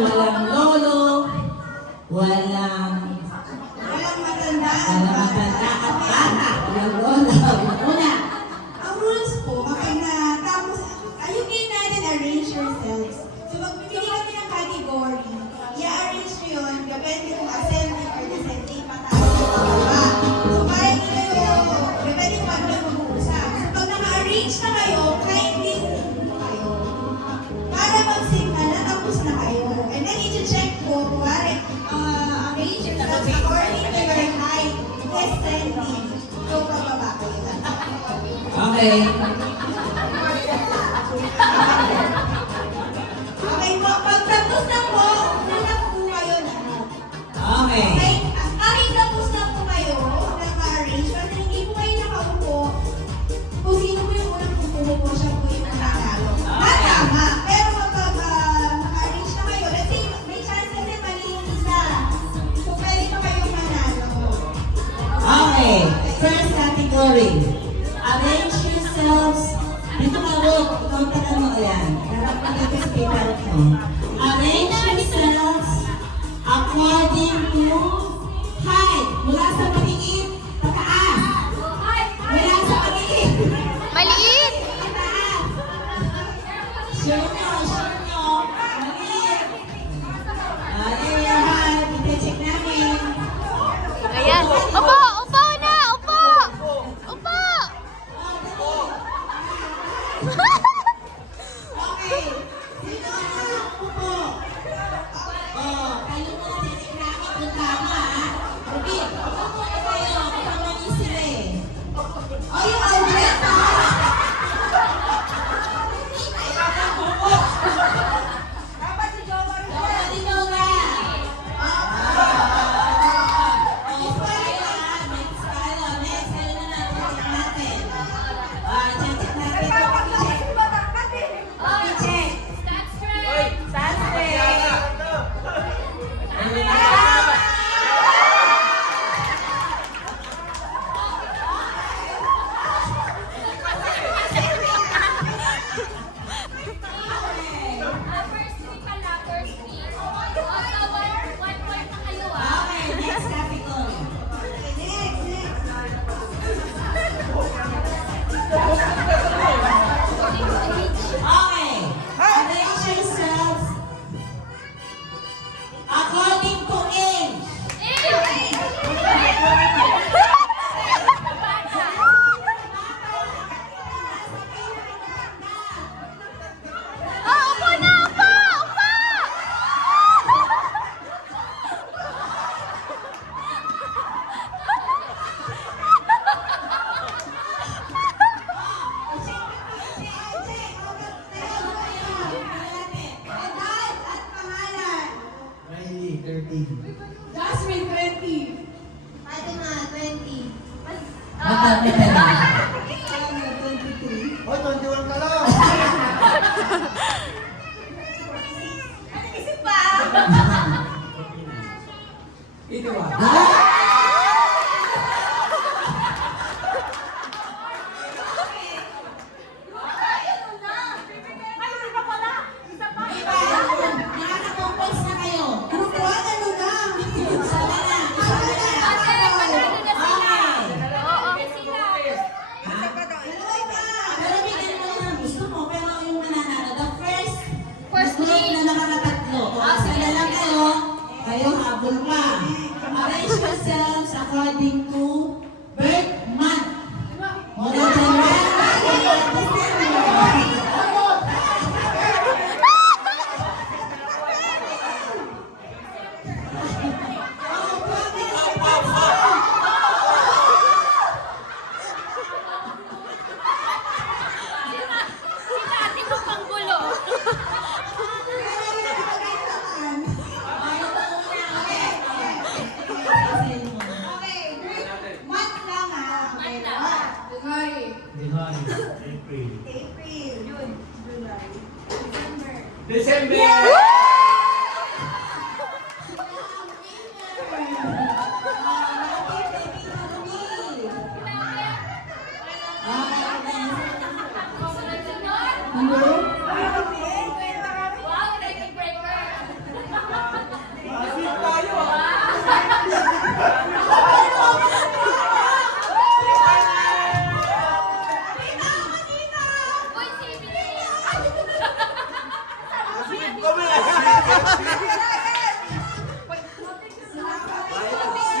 walang lolo, walang matanda. at bata, walang lola, walang una. Ang rules po, kapag natapos, you can natin arrange yourselves. So, magbibigay kami ng category. I-arrange nyo yun, depende kung ascending or descending, pataas o pababa. So, para hindi kayo, depende kung ano yung mag-uusap. So, pag naka-arrange na kayo, kindly kayo. Para mag-signal na tapos na kayo. And then, i-check po, kuwari, arrange yourselves according to your height, descending. So, pababa kayo. Okay. Okay po, pagtapos na po, unak po kayo lahat. Okay. Okay, kahit tapos na po kayo, naka-arrange, kasi hindi po kayo nakaupo, kung sino po yung unang pupupo, siya po yung nanalo. Tama, pero kapag naka-arrange na kayo, let's say, may chance kasi mali yung isa. So, pwede pa kayong manalo. Okay. First category. Arrange yourselves. Dito ka, Ruth. Ikaw ang tagal mo, ayan. Harap na dito sa paper mo. Arrange yourselves according to height. Mula sa maliit, pataas. Mula sa maliit. Maliit! Pataas. Sure nyo. Maliit. There you have. Ite-check namin. Ayan. Upo! Upo na! Upo! Upo! Okay. Sino ang nakaupo? Oh, kayo na check namin kung tama, ha? Ruby, upo muna kayo. Kasama niyo sila eh. Oh, yung Albert, ha? Dapat si Jowa rin. Dapat si Jowa. Oh, smile, ha? May smile, oh. Next, kayo na check natin. Check natin. Check. Okay, next category. Okay. Arrange yourselves according to age. Oh, upo na! Upo! Upo! Edad at pangalan. Riley, 13. Jasmine, 20. Fatima, 20. Madami ka na. Ano, 23. Oh, 21 ka lang! Ano isip pa? Ito ba? Nakaka-compose na kayo. Group 1, ano na? Isa na. Pero bigyan mo lang ang gusto mo, pero yung mananalo, the first group na nakakatatlo. O, sala lang kayo habol pa. Arrange yourselves according to birth month. Mula January to December. Okay, month lang ha. Okay, January, April. April, June, July, December. December! Hello? Tommy!